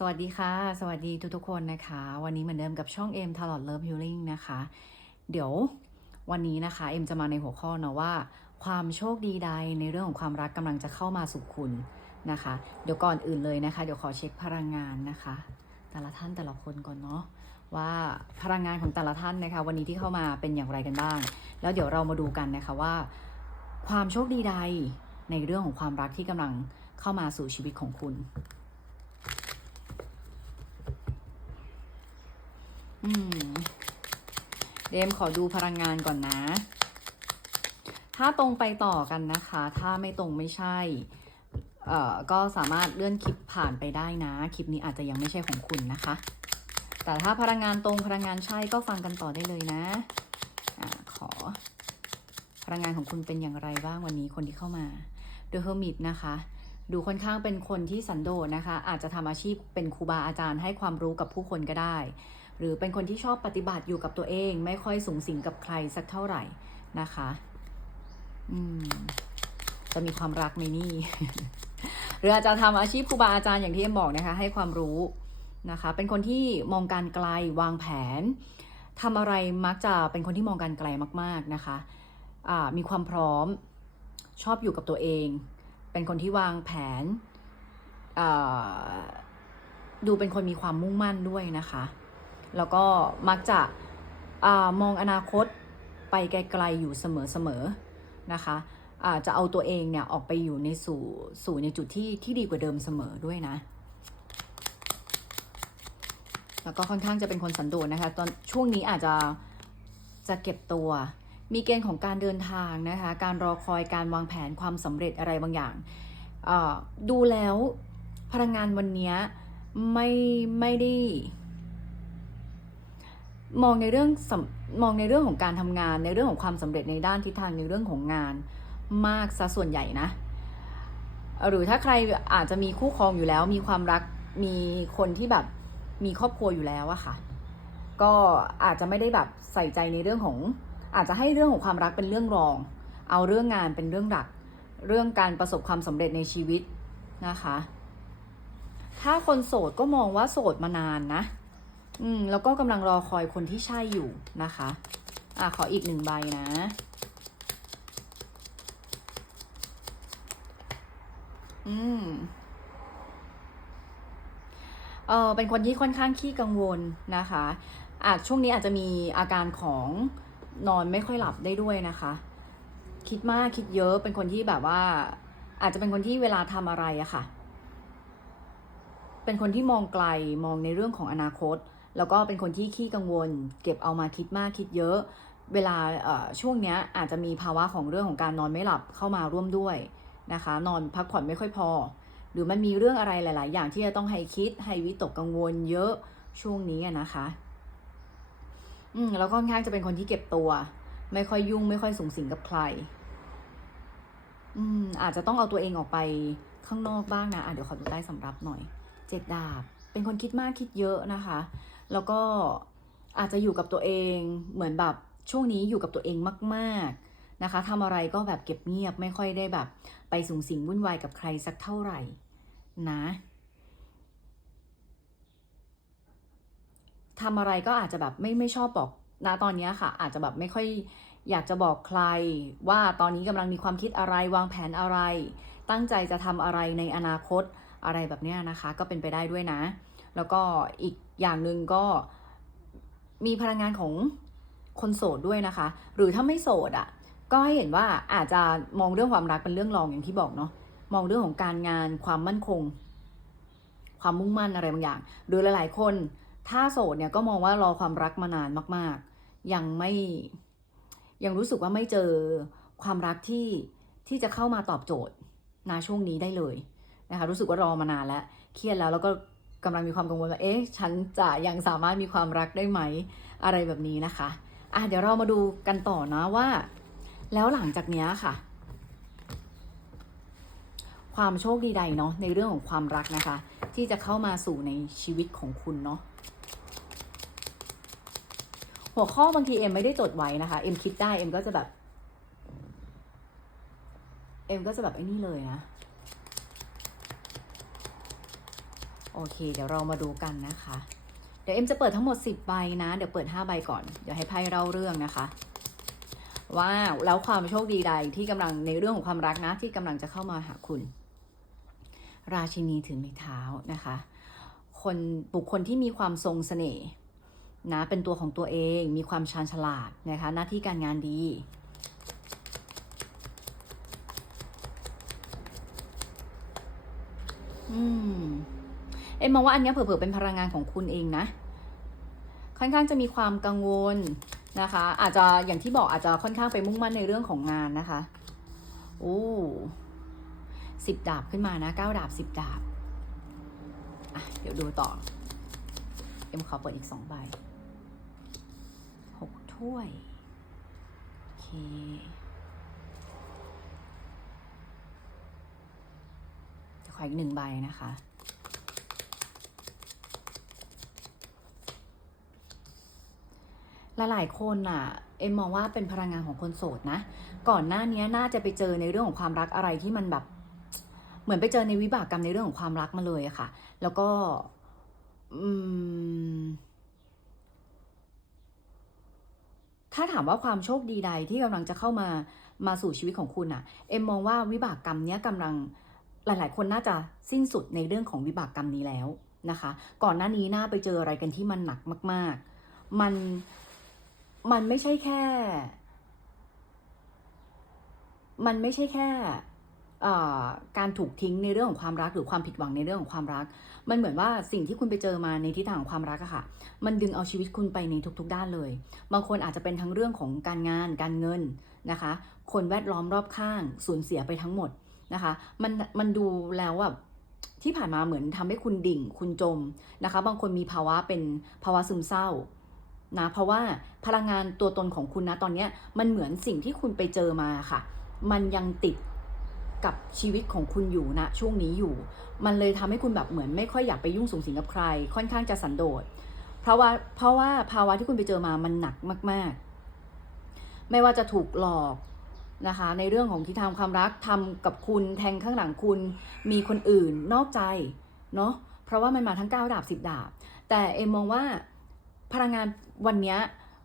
สวัสดีค่ะ สวัสดีทุกๆคนนะคะ วันนี้เหมือนเดิมกับช่องเอ็มทลอดเลิฟฮิลลิ่งนะคะ เดี๋ยววันนี้นะคะ เอ็มจะมาในหัวข้อเนาะว่า ความโชคดีใดในเรื่องของความรักกำลังจะเข้ามาสู่คุณนะคะ เดี๋ยวก่อนอื่นเลยนะคะ เดี๋ยวขอเช็คพลังงานนะคะ แต่ละท่านแต่ละคนก่อนเนาะว่าพลังงานของแต่ละท่านนะคะ วันนี้ที่เข้ามาเป็นอย่างไรกันบ้าง แล้วเดี๋ยวเรามาดูกันนะคะว่า ความโชคดีใดในเรื่องของความรักที่กำลังเข้ามาสู่ชีวิตของคุณ อืมเดมขอดูพลังงานก่อนนะ ถ้าตรงไปต่อกันนะคะ ถ้าไม่ตรงไม่ใช่ เอ่อ ก็สามารถเลื่อนคลิปผ่านไปได้นะ คลิปนี้อาจจะยังไม่ใช่ของคุณนะคะ แต่ถ้าพลังงานตรงพลังงานใช่ก็ฟังกันต่อได้เลยนะอ่าขอ พลังงานของคุณเป็นอย่างไรบ้างวันนี้คนที่เข้ามา The Hermit นะคะดูค่อนข้างเป็นคนที่สันโดษนะคะ อาจจะทำอาชีพเป็นครูบาอาจารย์ให้ความรู้กับผู้คนก็ได้ หรือเป็นคนที่ชอบปฏิบัติอยู่กับตัวเอง ไม่ค่อยสูงสิงกับใครสักเท่าไหร่นะคะอืมจะมีความรักไหมนี่หรืออาจจะทำอาชีพครูบาอาจารย์อย่างที่เอ็มบอกนะคะ ให้ความรู้นะคะ เป็นคนที่มองการไกลวางแผนทำอะไรมักจะเป็นคนที่มองการไกลมาก ๆนะคะอ่ามีความพร้อมชอบอยู่กับตัวเอง เป็นคนที่วางแผนอ่าดูเป็นคนมีความมุ่งมั่นด้วยนะคะ แล้วก็มักจะอมองอนาคตไปไกลๆอยู่เสมอๆนะคะอาจะเอาตัวเองเนี่ยออกไปอยู่ในสู่สู่ในจุดที่ที่ดีกว่าเดิมเสมอด้วยนะ แล้วก็ค่อนข้างจะเป็นคนสันโดษนะคะตอนช่วงนี้อาจจะจะเก็บตัว มีเกณฑ์ของการเดินทางนะคะ การรอคอยการวางแผนความสำเร็จอะไรบางอย่าง ดูแล้วพลังงานวันนี้ไม่ไม่ได้ มองในเรื่องสำมองในเรื่องของการทำงาน ในเรื่องของความสำเร็จในด้านทิศทางในเรื่องของงานมากซะส่วนใหญ่นะ หรือถ้าใครอาจจะมีคู่ครองอยู่แล้ว มีความรักมีคนที่แบบมีครอบครัวอยู่แล้วอะค่ะ ก็อาจจะไม่ได้แบบใส่ใจในเรื่องของ อาจจะให้เรื่องของความรักเป็นเรื่องรอง เอาเรื่องงานเป็นเรื่องหลัก เรื่องการประสบความสำเร็จในชีวิตนะคะ ถ้าคนโสดก็มองว่าโสดมานานนะ อืมแล้วก็กำลังรอคอยคนที่ใช่อยู่นะคะ อะขออีกหนึ่งใบนะ อืมเออเป็นคนที่ค่อนข้างขี้กังวลนะคะอาจช่วงนี้อาจจะมีอาการของนอนไม่ค่อยหลับได้ด้วยนะคะ คิดมากคิดเยอะเป็นคนที่แบบว่า อาจจะเป็นคนที่เวลาทำอะไรอะค่ะ เป็นคนที่มองไกลมองในเรื่องของอนาคต แล้วก็เป็นคนที่ขี้กังวล เก็บเอามาคิดมากคิดเยอะ เวลาช่วงเนี้ยอาจจะมีภาวะของเรื่องของการนอนไม่หลับเข้ามาร่วมด้วยนะคะ นอนพักผ่อนไม่ค่อยพอ หรือมันมีเรื่องอะไรหลาย ๆ อย่างที่จะต้องให้คิดให้วิตกกังวลเยอะช่วงนี้นะคะอืมแล้วก็ค่อนข้างจะเป็นคนที่เก็บตัว ไม่ค่อยยุ่งไม่ค่อยสูงสิงกับใคร อืมอาจจะต้องเอาตัวเองออกไปข้างนอกบ้างนะอะเดี๋ยวขอดูใต้สำรับหน่อย เจ็ดดาบ เป็นคนคิดมากคิดเยอะนะคะ แล้วก็อาจจะอยู่กับตัวเองเหมือนแบบช่วงนี้อยู่กับตัวเองมากๆนะคะทำอะไรก็แบบเก็บเงียบไม่ค่อยได้แบบ ไปสูงสิงวุ่นวายกับใครสักเท่าไหร่นะทำอะไรก็อาจจะแบบไม่ไม่ชอบบอกนะตอนนี้ค่ะ อาจจะแบบไม่ค่อยอยากจะบอกใครว่าตอนนี้กำลังมีความคิดอะไรวางแผนอะไร ตั้งใจจะทำอะไรในอนาคตอะไรแบบเนี้ยนะคะ ก็เป็นไปได้ด้วยนะ แล้วก็อีก อย่างหนึ่งก็มีพลังงานของคนโสดด้วยนะคะ หรือถ้าไม่โสดอะ่ะ ก็ให้เห็นว่าอาจจะมองเรื่องความรักเป็นเรื่องรองอย่างที่บอกเนาะมองเรื่องของการงานความมั่นคง ความมุ่งมั่นอะไรบางอย่าง หรือหลาย ๆ คน ถ้าโสดเนี่ยก็มองว่ารอความรักมานานมาก ๆ ยังไม่ยังรู้สึกว่าไม่เจอความรักที่ที่จะเข้ามาตอบโจทย์นาช่วงนี้ได้เลยนะคะ รู้สึกว่ารอมานานแล้วเครียดแล้วแล้วก็ กำลังมีความกังวลว่าเอ๊ะฉันจะยังสามารถมีความรักได้ไหมอะไรแบบนี้นะคะอะเดี๋ยวเรามาดูกันต่อนะว่า แล้วหลังจากเนี้ยค่ะ ความโชคดีใดเนาะในเรื่องของความรักนะคะ ที่จะเข้ามาสู่ในชีวิตของคุณเนาะหัวข้อบางทีเอ็มไม่ได้จดไว้นะคะ เอ็มคิดได้เอ็มก็จะแบบ เอ็มก็จะแบบไอ้นี่เลยนะ โอเค เดี๋ยวเรามาดูกันนะคะ เดี๋ยวเอ็มจะเปิดทั้งหมด 10ใบนะ เดี๋ยวเปิด 5 ใบก่อน เดี๋ยวให้ไพ่เล่าเรื่องนะคะ ว่าแล้วความโชคดีใดที่กำลังในเรื่องของความรักนะ ที่กำลังจะเข้ามาหาคุณ ราชินีถือไม้เท้านะคะ คนบุคคลที่มีความทรงเสน่ห์นะเป็นตัวของตัวเองมีความชาญฉลาดนะคะ หน้าที่การงานดีอืม เอ็มมองว่าอันนี้เผื่อๆเป็นพลังงานของคุณเองนะ ค่อนข้างจะมีความกังวลนะคะ อาจจะอย่างที่บอกอาจจะค่อนข้างไปมุ่งมั่นในเรื่องของงานนะคะโอ้สิบดาบขึ้นมานะเก้าดาบสิบดาบอะเดี๋ยวดูต่อ เอ็มขอเปิดอีกสองใบหกถ้วย โอเคจะขออีกหนึ่งใบนะคะ หลายๆคนอะ เอ็มมองว่าเป็นพลังงานของคนโสดนะ ก่อนหน้านี้น่าจะไปเจอในเรื่องของความรักอะไรที่มันแบบ เหมือนไปเจอในวิบากกรรมในเรื่องของความรักมาเลยอะค่ะ แล้วก็ อืมถ้าถามว่าความโชคดีใดที่กำลังจะเข้ามามาสู่ชีวิตของคุณอะเอ็มมองว่าวิบากกรรมเนี้ยกำลังหลาย ๆ คนน่าจะสิ้นสุดในเรื่องของวิบากกรรมนี้แล้วนะคะ ก่อนหน้านี้น่าไปเจออะไรกันที่มันหนักมาก ๆ มัน มันไม่ใช่แค่ มันไม่ใช่แค่การถูกทิ้งในเรื่องของความรักหรือความผิดหวังในเรื่องของความรัก มันเหมือนว่าสิ่งที่คุณไปเจอมาในทิศทางของความรักอะค่ะ มันดึงเอาชีวิตคุณไปในทุก ๆ ด้านเลย บางคนอาจจะเป็นทั้งเรื่องของการงาน การเงินนะคะ คนแวดล้อมรอบข้างสูญเสียไปทั้งหมดนะคะ มันมันดูแล้วอะที่ผ่านมาเหมือนทำให้คุณดิ่ง คุณจมนะคะ บางคนมีภาวะเป็นภาวะซึมเศร้า นะเพราะว่าพลังงานตัวตนของคุณนะตอนนี้มันเหมือนสิ่งที่คุณไปเจอมาค่ะ มันยังติดกับชีวิตของคุณอยู่นะช่วงนี้อยู่ มันเลยทำให้คุณแบบเหมือนไม่ค่อยอยากไปยุ่งสูงสิงกับใคร ค่อนข้างจะสันโดษ เพราะว่าเพราะว่าภาวะที่คุณไปเจอมามันหนักมาก ๆ ไม่ว่าจะถูกหลอกนะคะ ในเรื่องของที่ทางความรักทำกับคุณแทงข้างหลังคุณ มีคนอื่นนอกใจเนาะเพราะว่ามันมาทั้ง9ดาบ10 ดาบ แต่เอ็มมองว่าพลังงาน วันนี้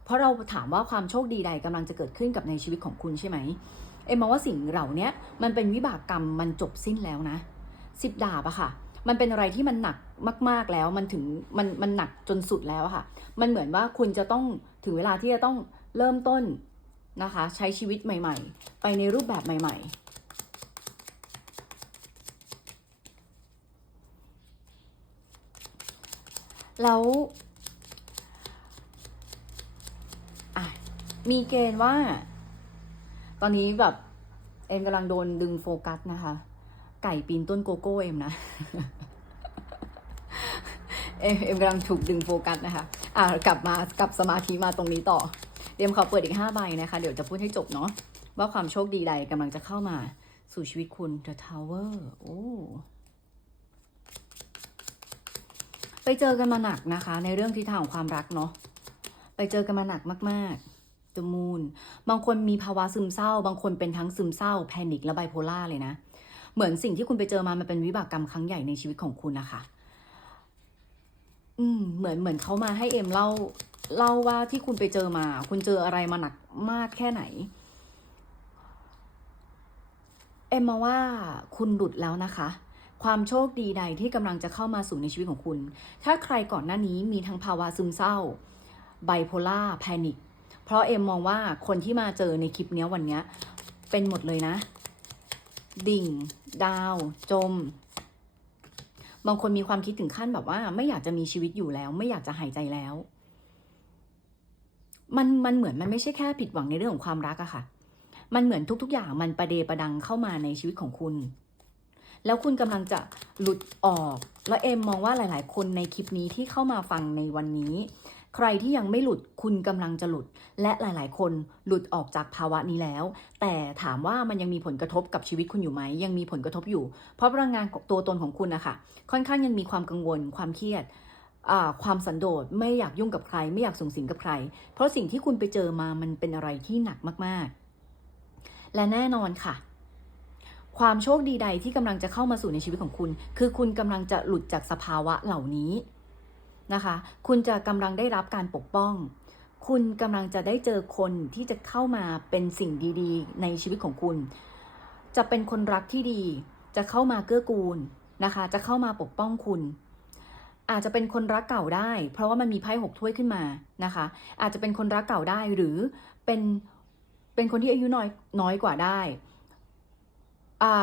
เพราะเราถามว่าความโชคดีใดกำลังจะเกิดขึ้นกับในชีวิตของคุณใช่ไหม เอ็มมองว่าสิ่งเหล่านี้มันเป็นวิบากกรรมมันจบสิ้นแล้วนะสิบดาบอะค่ะ มันเป็นอะไรที่มันหนักมาก ๆแล้วมันถึงมันมันหนักจนสุดแล้วค่ะ มันเหมือนว่าคุณจะต้องถึงเวลาที่จะต้องเริ่มต้นนะคะ ใช้ชีวิตใหม่ ๆ ไปในรูปแบบใหม่ ๆแล้วอะ มีเกณฑ์ว่า ตอนนี้แบบเอ็มกำลังโดนดึงโฟกัสนะคะ ไก่ปีนต้นโกโก้เอ็มนะเอ็มเอ็มกำลังถูกดึงโฟกัสนะคะ อะกลับมากลับสมาธิมาตรงนี้ต่อเดี๋ยวขอเปิดอีกห้าใบนะคะ เดี๋ยวจะพูดให้จบเนาะว่าความโชคดีใดกำลังจะเข้ามาสู่ชีวิตคุณ The Tower โอ้ไปเจอกันมาหนักนะคะ ในเรื่องทิศทางของความรักเนาะไปเจอกันมาหนักมาก ๆ The Moon บางคนมีภาวะซึมเศร้า บางคนเป็นทั้งซึมเศร้า แพนิคและไบโพล่าเลยนะ เหมือนสิ่งที่คุณไปเจอมา มันเป็นวิบากกรรมครั้งใหญ่ในชีวิตของคุณนะคะ อืม เหมือนเหมือนเขามาให้เอ็มเล่าเล่าว่าที่คุณไปเจอมา คุณเจออะไรมาหนักมากแค่ไหน เอ็มมาว่าคุณหลุดแล้วนะคะความโชคดีใดที่กำลังจะเข้ามาสู่ในชีวิตของคุณ ถ้าใครก่อนหน้านี้มีทั้งภาวะซึมเศร้า ไบโพล่า แพนิค ราะเอ็มมองว่าคนที่มาเจอในคลิปเนี้ยวันนี้เป็นหมดเลยนะ ดิ่ง ดาว จม บางคนมีความคิดถึงขั้นแบบว่า ไม่อยากจะมีชีวิตอยู่แล้ว ไม่อยากจะหายใจแล้ว มันมันเหมือนมันไม่ใช่แค่ผิดหวังในเรื่องของความรักอะค่ะ มันเหมือนทุก ๆ อย่างมันประเดประดังเข้ามาในชีวิตของคุณ แล้วคุณกำลังจะหลุดออก แล้วเอ็มมองว่าหลาย ๆ คนในคลิปนี้ที่เข้ามาฟังในวันนี้ ใครที่ยังไม่หลุดคุณกำลังจะหลุด และหลาย ๆ คนหลุดออกจากภาวะนี้แล้ว แต่ถามว่ามันยังมีผลกระทบกับชีวิตคุณอยู่ไหม ยังมีผลกระทบอยู่ เพราะพลังงานของตัวตนของคุณนะคะค่อนข้างยังมีความกังวล ความเครียดความสันโดษไม่อยากยุ่งกับใคร ไม่อยากส่งสิงกับใคร เพราะสิ่งที่คุณไปเจอมามันเป็นอะไรที่หนักมาก ๆ และแน่นอนค่ะความโชคดีใดที่กำลังจะเข้ามาสู่ในชีวิตของคุณ คือคุณกำลังจะหลุดจากสภาวะเหล่านี้ นะคะ คุณจะกำลังได้รับการปกป้อง คุณกำลังจะได้เจอคนที่จะเข้ามาเป็นสิ่งดีๆ ในชีวิตของคุณ จะเป็นคนรักที่ดี จะเข้ามาเกื้อกูลนะคะ จะเข้ามาปกป้องคุณ อาจจะเป็นคนรักเก่าได้ เพราะว่ามันมีไพ่หกถ้วยขึ้นมานะคะ อาจจะเป็นคนรักเก่าได้หรือเป็นเป็นคนที่อายุน้อยน้อยกว่าได้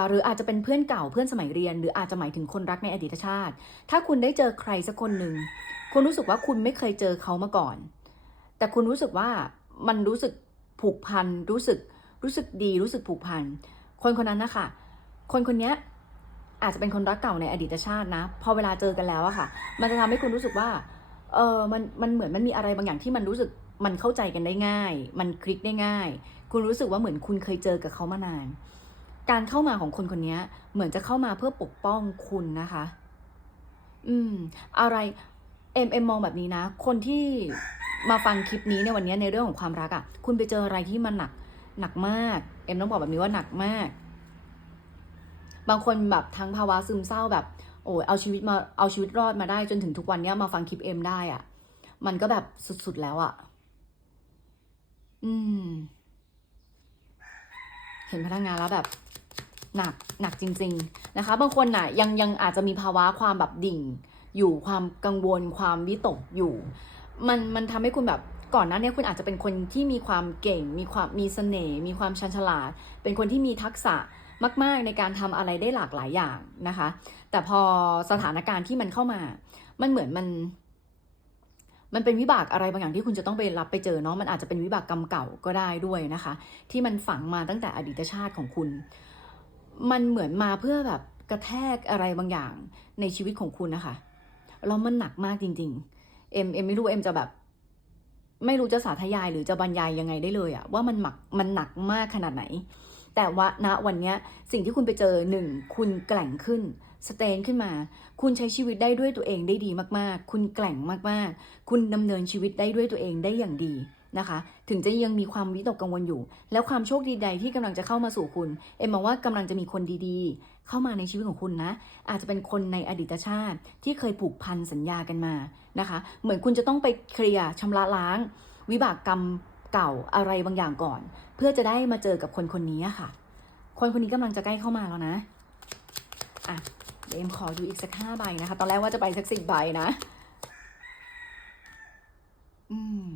หรืออาจจะเป็นเพื่อนเก่าเพื่อนสมัยเรียน หรืออาจจะหมายถึงคนรักในอดีตชาติ ถ้าคุณได้เจอใครสักคนหนึ่ง คุณรู้สึกว่าคุณไม่เคยเจอเขามาก่อน แต่คุณรู้สึกว่ามันรู้สึกผูกพัน รู้สึก รู้สึกดี รู้สึกผูกพัน คนคนนั้นนะคะ คนคนนี้อาจจะเป็นคนรักเก่าในอดีตชาตินะ พอเวลาเจอกันแล้วอะค่ะ มันจะทำให้คุณรู้สึกว่า เออมัน มันเหมือนมันมีอะไรบางอย่างที่มันรู้สึก มันเข้าใจกันได้ง่าย มันคลิกได้ง่าย คุณรู้สึกว่าเหมือนคุณเคยเจอกับเขามานาน การเข้ามาของคนคนนี้เหมือนจะเข้ามาเพื่อปกป้องคุณนะคะ อืม อะไร เอ็มเอ็มมองแบบนี้นะ คนที่มาฟังคลิปนี้ในวันนี้ในเรื่องของความรักอะ่ะ คุณไปเจออะไรที่มันหนักหนักมาก เอ็มต้องบอกแบบนี้ว่าหนักมาก บางคนแบบทั้งภาวะซึมเศร้าแบบ โอ้ยเอาชีวิตมาเอาชีวิตรอดมาได้จนถึงทุกวันเนี้ยมาฟังคลิปเอ็มได้อะ่ะ มันก็แบบสุดๆแล้วอะ่ะ อืม เห็นพนักงานแล้วแบบหนักหนักจริง ๆ นะคะ บางคนน่ะ ยังยังอาจจะมีภาวะความแบบดิ่ง อยู่ความกังวลความวิตกอยู่ มันมันทำให้คุณแบบก่อนหน้านี้คุณอาจจะเป็นคนที่มีความเก่ง มีความมีเสน่ห์มีความชันฉลาด เป็นคนที่มีทักษะมาก ๆ ในการทำอะไรได้หลากหลายอย่างนะคะ แต่พอสถานการณ์ที่มันเข้ามา มันเหมือนมัน มันเป็นวิบากอะไรบางอย่างที่คุณจะต้องไปรับไปเจอเนาะมันอาจจะเป็นวิบากกรรมเก่าก็ได้ด้วยนะคะ ที่มันฝังมาตั้งแต่อดีตชาติของคุณ มันเหมือนมาเพื่อแบบกระแทกอะไรบางอย่างในชีวิตของคุณนะคะ แล้วมันหนักมากจริง ๆ เอ็มเอ็มไม่รู้เอ็มจะแบบ ไม่รู้จะสาธยายหรือจะบรรยายยังไงได้เลยอะว่ามันหมักมันหนักมากขนาดไหน แต่ว่าณวันเนี้ยสิ่งที่คุณไปเจอหนึ่งคุณแกล่งขึ้นสเตนขึ้นมา คุณใช้ชีวิตได้ด้วยตัวเองได้ดีมากๆ คุณแกล่งมากๆ คุณดำเนินชีวิตได้ด้วยตัวเองได้อย่างดีนะคะ ถึงจะยังมีความวิตกกังวลอยู่ แล้วความโชคดีใดที่กำลังจะเข้ามาสู่คุณ เอ็มมองว่ากำลังจะมีคนดีๆ เข้ามาในชีวิตของคุณนะ อาจจะเป็นคนในอดีตชาติที่เคยผูกพันสัญญากันมานะคะ เหมือนคุณจะต้องไปเคลียร์ชำระล้าง วิบากกรรมเก่าอะไรบางอย่างก่อน เพื่อจะได้มาเจอกับคนคนนี้ค่ะ คนคนนี้กำลังจะใกล้เข้ามาแล้วนะอะเดมขอดูอีกสักห้าใบนะคะ ตอนแรกว่าจะไปสักสิบใบนะ อืม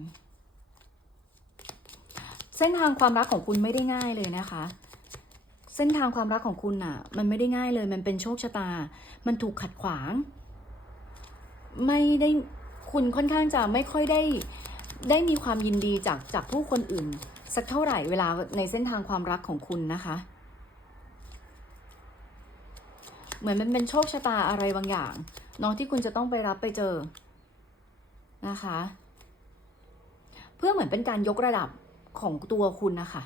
เส้นทางความรักของคุณไม่ได้ง่ายเลยนะคะ เส้นทางความรักของคุณน่ะ มันไม่ได้ง่ายเลย มันเป็นโชคชะตา มันถูกขัดขวาง ไม่ได้คุณค่อนข้างจะไม่ค่อยได้ได้มีความยินดีจากจากผู้คนอื่น สักเท่าไหร่เวลาในเส้นทางความรักของคุณนะคะ เหมือนมันเป็นโชคชะตาอะไรบางอย่างเน้องที่คุณจะต้องไปรับไปเจอนะคะ เพื่อเหมือนเป็นการยกระดับของตัวคุณนะคะ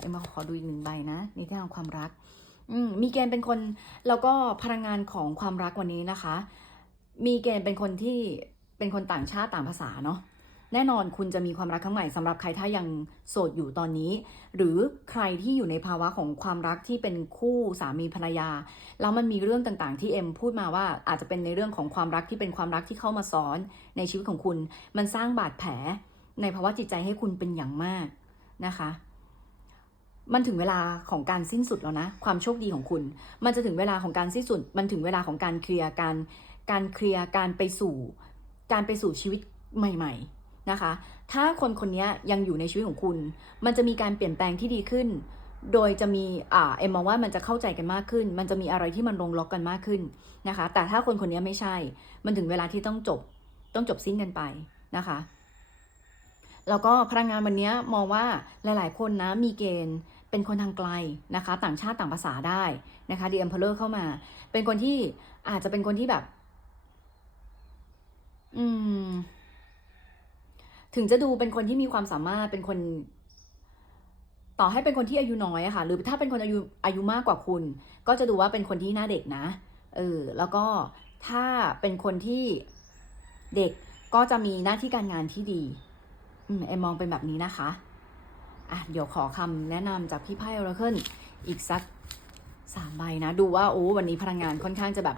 เอ็มมาขอดูอีกหนึ่งใบนะในที่ทางความรัก อืมมีเกณฑ์เป็นคนแล้วก็พลังงานของความรักวันนี้นะคะ มีเกณฑ์เป็นคนที่เป็นคนต่างชาติต่างภาษาเนาะแน่นอนคุณจะมีความรักครั้งใหม่สำหรับใครถ้ายังโสดอยู่ตอนนี้ หรือใครที่อยู่ในภาวะของความรักที่เป็นคู่สามีภรรยา แล้วมันมีเรื่องต่างๆ ที่เอ็มพูดมาว่าอาจจะเป็นในเรื่องของความรักที่เป็นความรักที่เข้ามาซ้อนในชีวิตของคุณ มันสร้างบาดแผล ในภาวะจิตใจให้คุณเป็นอย่างมากนะคะ มันถึงเวลาของการสิ้นสุดแล้วนะ ความโชคดีของคุณ มันจะถึงเวลาของการสิ้นสุด มันถึงเวลาของการเคลียร์การการเคลียร์การไปสู่ การไปสู่ชีวิตใหม่ ๆนะคะ ถ้าคนคนนี้ยังอยู่ในชีวิตของคุณ มันจะมีการเปลี่ยนแปลงที่ดีขึ้น โดยจะมีอ่าเอ็มมองว่ามันจะเข้าใจกันมากขึ้น มันจะมีอะไรที่มันลงล็อกกันมากขึ้นนะคะ แต่ถ้าคนคนนี้ไม่ใช่ มันถึงเวลาที่ต้องจบ ต้องจบสิ้นกันไปนะคะแล้วก็พลังงานวันนี้มองว่าหลาย ๆ คนนะมีเกณฑ์ เป็นคนทางไกลนะคะ ต่างชาติต่างภาษาได้นะคะดีเอ็มเพลเลอร์เข้ามา เป็นคนที่อาจจะเป็นคนที่แบบ อืม ถึงจะดูเป็นคนที่มีความสามารถเป็นคน ต่อให้เป็นคนที่อายุน้อยอะค่ะ หรือถ้าเป็นคนอายุอายุมากกว่าคุณ ก็จะดูว่าเป็นคนที่หน้าเด็กนะเออแล้วก็ถ้าเป็นคนที่เด็กก็จะมีหน้าที่การงานที่ดี อืมเอ็มมองเป็นแบบนี้นะคะ อะเดี๋ยวขอคำแนะนำจากพี่ไพ่ Oracle อีกสักสามใบนะ ดูว่าโอ้วันนี้พลังงานค่อนข้างจะแบบ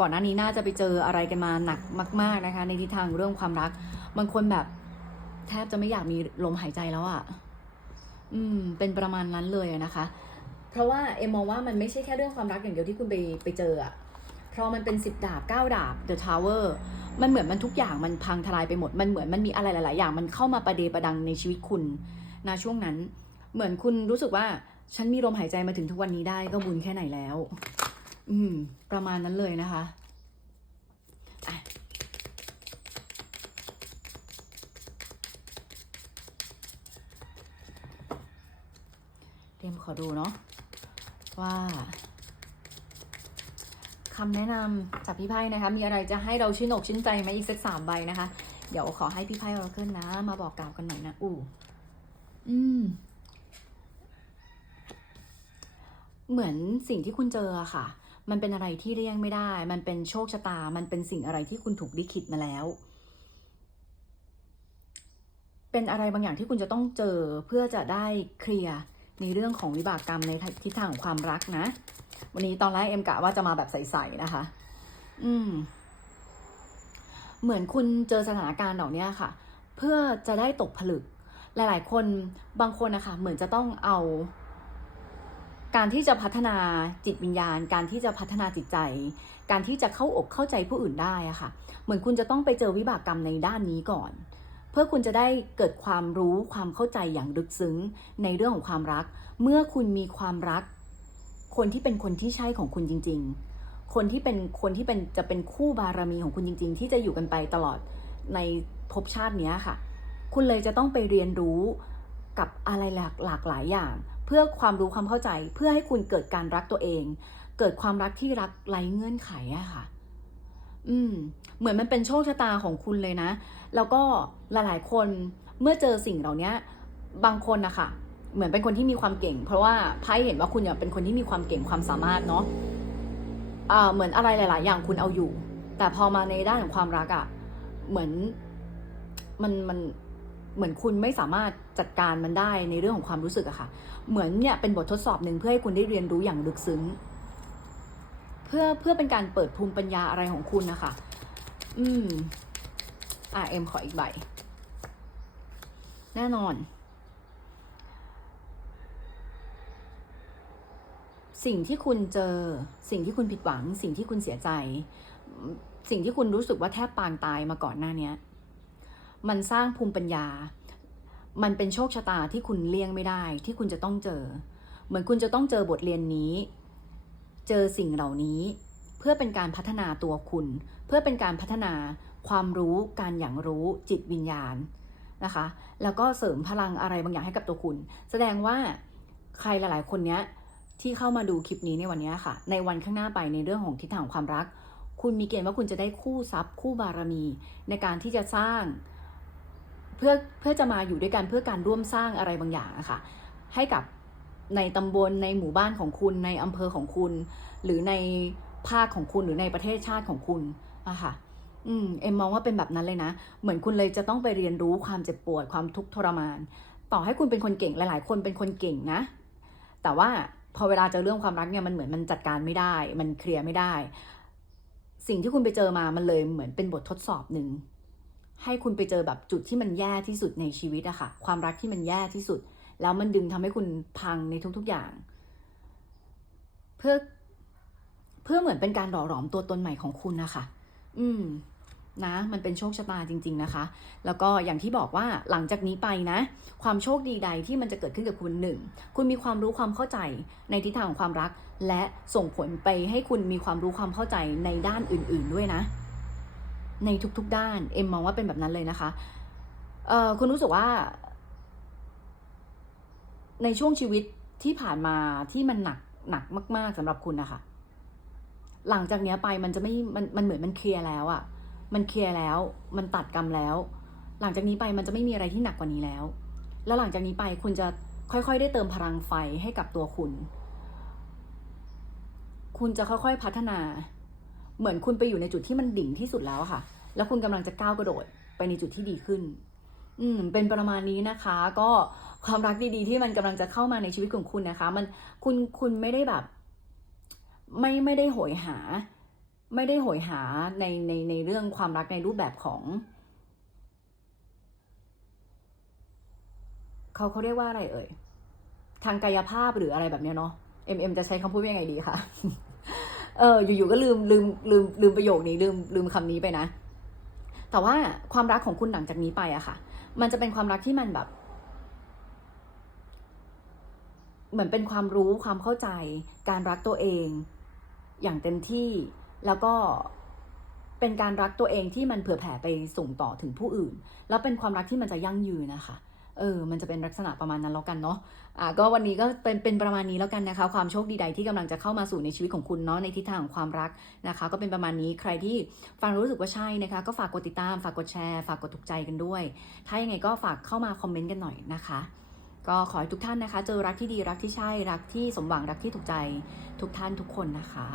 ก่อนหน้านี้น่าจะไปเจออะไรกันมาหนักมาก ๆนะคะ ในทิศทางเรื่องความรักบางคนแบบแทบจะไม่อยากมีลมหายใจแล้วอะ่ะ อืม เป็นประมาณนั้นเลยนะคะ เพราะว่าเอ็มมองว่ามันไม่ใช่แค่เรื่องความรักอย่างเดียวที่คุณไปไปเจออะเพราะมันเป็นสิบดาบเก้าดาบ The Tower มันเหมือนมันทุกอย่างมันพังทลายไปหมด มันเหมือนมันมีอะไรหลาย ๆ อย่าง มันเข้ามาประเดประดังในชีวิตคุณ นะช่วงนั้น เหมือนคุณรู้สึกว่า ฉันมีลมหายใจมาถึงทุกวันนี้ได้ก็บุญแค่ไหนแล้ว อืม ประมาณนั้นเลยนะคะเตรียมขอดูเนาะว่าคำแนะนำจากพี่ไพ่นะคะ มีอะไรจะให้เราชื่นอกชื่นใจไหมอีกสักสามใบนะคะ เดี๋ยวขอให้พี่ไพ่เราขึ้นนะ มาบอกกล่าวกันหน่อยนะ อู้ อืม เหมือนสิ่งที่คุณเจอค่ะ มันเป็นอะไรที่เลี่ยงไม่ได้ มันเป็นโชคชะตา มันเป็นสิ่งอะไรที่คุณถูกลิขิตมาแล้ว เป็นอะไรบางอย่างที่คุณจะต้องเจอเพื่อจะได้เคลียร์ในเรื่องของวิบากกรรมในทิศทางของความรักนะ วันนี้ตอนแรกเอ็มกะว่าจะมาแบบใสๆนะคะ อืม เหมือนคุณเจอสถานการณ์เหล่านี้ค่ะ เพื่อจะได้ตกผลึก หลาย ๆ คนบางคนนะคะเหมือนจะต้องเอา การที่จะพัฒนาจิตวิญญาณ การที่จะพัฒนาจิตใจ การที่จะเข้าอกเข้าใจผู้อื่นได้อะค่ะ เหมือนคุณจะต้องไปเจอวิบากกรรมในด้านนี้ก่อน เพื่อคุณจะได้เกิดความรู้ความเข้าใจอย่างลึกซึ้งในเรื่องของความรัก เมื่อคุณมีความรัก คนที่เป็นคนที่ใช่ของคุณจริง ๆ คนที่เป็นคนที่เป็นจะเป็นคู่บารมีของคุณจริง ๆ ที่จะอยู่กันไปตลอดในภพชาตินี้ค่ะ คุณเลยจะต้องไปเรียนรู้กับอะไรหลากหลากหลายอย่าง เพื่อความรู้ความเข้าใจเพื่อให้คุณเกิดการรักตัวเอง เกิดความรักที่รักไร้เงื่อนไขอะค่ะ อืม เหมือนมันเป็นโชคชะตาของคุณเลยนะ แล้วก็หลายๆคนเมื่อเจอสิ่งเหล่านี้บางคนนะคะเหมือนเป็นคนที่มีความเก่ง เพราะว่าไพ่เห็นว่าคุณเนี่ยเป็นคนที่มีความเก่งความสามารถเนาะอ่าเหมือนอะไรหลาย ๆ อย่างคุณเอาอยู่ แต่พอมาในด้านของความรักอะ่ะ เหมือนมันมัน เหมือนคุณไม่สามารถจัดการมันได้ในเรื่องของความรู้สึกอะค่ะ เหมือนเนี่ยเป็นบททดสอบหนึ่งเพื่อให้คุณได้เรียนรู้อย่างลึกซึ้ง เพื่อเพื่อเป็นการเปิดภูมิปัญญาอะไรของคุณนะคะ อืมอะเอ็มขออีกใบ แน่นอน สิ่งที่คุณเจอ สิ่งที่คุณผิดหวัง สิ่งที่คุณเสียใจ สิ่งที่คุณรู้สึกว่าแทบปางตายมาก่อนหน้าเนี้ย มันสร้างภูมิปัญญา มันเป็นโชคชะตาที่คุณเลี่ยงไม่ได้ ที่คุณจะต้องเจอ เหมือนคุณจะต้องเจอบทเรียนนี้ เจอสิ่งเหล่านี้ เพื่อเป็นการพัฒนาตัวคุณ เพื่อเป็นการพัฒนาความรู้ การอย่างรู้จิตวิญญาณนะคะ แล้วก็เสริมพลังอะไรบางอย่างให้กับตัวคุณ แสดงว่าใครหลาย ๆ คนเนี้ยที่เข้ามาดูคลิปนี้ในวันนี้ค่ะ ในวันข้างหน้าไปในเรื่องของทิศทางความรัก คุณมีเกณฑ์ว่าคุณจะได้คู่ทรัพย์คู่บารมี ในการที่จะสร้าง เพื่อเพื่อจะมาอยู่ด้วยกันเพื่อการร่วมสร้างอะไรบางอย่างอะค่ะให้กับในตำบลในหมู่บ้านของคุณ ในอำเภอของคุณ หรือในภาคของคุณหรือในประเทศชาติของคุณอะค่ะอืมเอ็มมองว่าเป็นแบบนั้นเลยนะ เหมือนคุณเลยจะต้องไปเรียนรู้ความเจ็บปวดความทุกข์ทรมาน ต่อให้คุณเป็นคนเก่งหลาย ๆ คนเป็นคนเก่งนะ แต่ว่าพอเวลาเจอเรื่องความรักเนี่ยมันเหมือนมันจัดการไม่ได้ มันเคลียร์ไม่ได้ สิ่งที่คุณไปเจอมามันเลยเหมือนเป็นบททดสอบหนึ่ง ให้คุณไปเจอแบบจุดที่มันแย่ที่สุดในชีวิตอะค่ะ ความรักที่มันแย่ที่สุด แล้วมันดึงทำให้คุณพังในทุกๆอย่าง เพื่อเพื่อเหมือนเป็นการหล่อหลอมตัวตนใหม่ของคุณนะคะ อืม นะ มันเป็นโชคชะตาจริง ๆนะคะ แล้วก็อย่างที่บอกว่าหลังจากนี้ไปนะ ความโชคดีใดที่มันจะเกิดขึ้นกับคุณหนึ่ง คุณมีความรู้ความเข้าใจในทิศทางของความรัก และส่งผลไปให้คุณมีความรู้ความเข้าใจในด้านอื่น ๆ ด้วยนะ ในทุก ๆ ด้าน เอ็มมองว่าเป็นแบบนั้นเลยนะคะเอ่อคุณรู้สึกว่า ในช่วงชีวิตที่ผ่านมาที่มันหนักหนักมาก ๆสำหรับคุณนะคะ หลังจากเนี้ยไปมันจะไม่มันมันเหมือนมันเคลียร์แล้วอะมันเคลียร์แล้ว มันตัดกรรมแล้ว หลังจากนี้ไปมันจะไม่มีอะไรที่หนักกว่านี้แล้ว แล้วหลังจากนี้ไปคุณจะค่อย ๆ ได้เติมพลังไฟให้กับตัวคุณ คุณจะค่อย ๆ พัฒนา เหมือนคุณไปอยู่ในจุดที่มันดิ่งที่สุดแล้วค่ะ แล้วคุณกำลังจะก้าวกระโดดไปในจุดที่ดีขึ้น อืม เป็นประมาณนี้นะคะ ก็ความรักดีๆ ที่มันกำลังจะเข้ามาในชีวิตของคุณนะคะ มันคุณคุณไม่ได้แบบ ไม่ไม่ได้โหยหา ไม่ได้โหยหาในในในเรื่องความรักในรูปแบบของเขาเขาเรียกว่าอะไรเอ่ย ทางกายภาพหรืออะไรแบบเนี้ยเนาะเอ็มเอ็มจะใช้คำพูดว่ายังไงดีคะ เอออยู่ๆก็ลืมลืมลืมลืมประโยคนี้ลืมลืมคำนี้ไปนะ แต่ว่าความรักของคุณหลังจากนี้ไปอะค่ะ มันจะเป็นความรักที่มันแบบ เหมือนเป็นความรู้ความเข้าใจ การรักตัวเอง อย่างเต็มที่แล้วก็เป็นการรักตัวเองที่มันเผื่อแผ่ไปส่งต่อถึงผู้อื่น แล้วเป็นความรักที่มันจะยั่งยืนนะคะ เออ มันจะเป็นลักษณะประมาณนั้นแล้วกันเนาะ อ่า ก็วันนี้ก็เป็นเป็นประมาณนี้แล้วกันนะคะ ความโชคดีใดที่กำลังจะเข้ามาสู่ในชีวิตของคุณเนาะในทิศทางของความรักนะคะ ก็เป็นประมาณนี้ใครที่ฟังรู้สึกว่าใช่นะคะ ก็ฝากกดติดตาม ฝากกดแชร์ ฝากกดถูกใจกันด้วย ถ้ายังไงก็ฝากเข้ามาคอมเมนต์กันหน่อยนะคะ ก็ขอให้ทุกท่านนะคะ เจอรักที่ดีรักที่ใช่รักที่สมหวังรักที่ถูกใจทุกท่านทุกคนนะคะ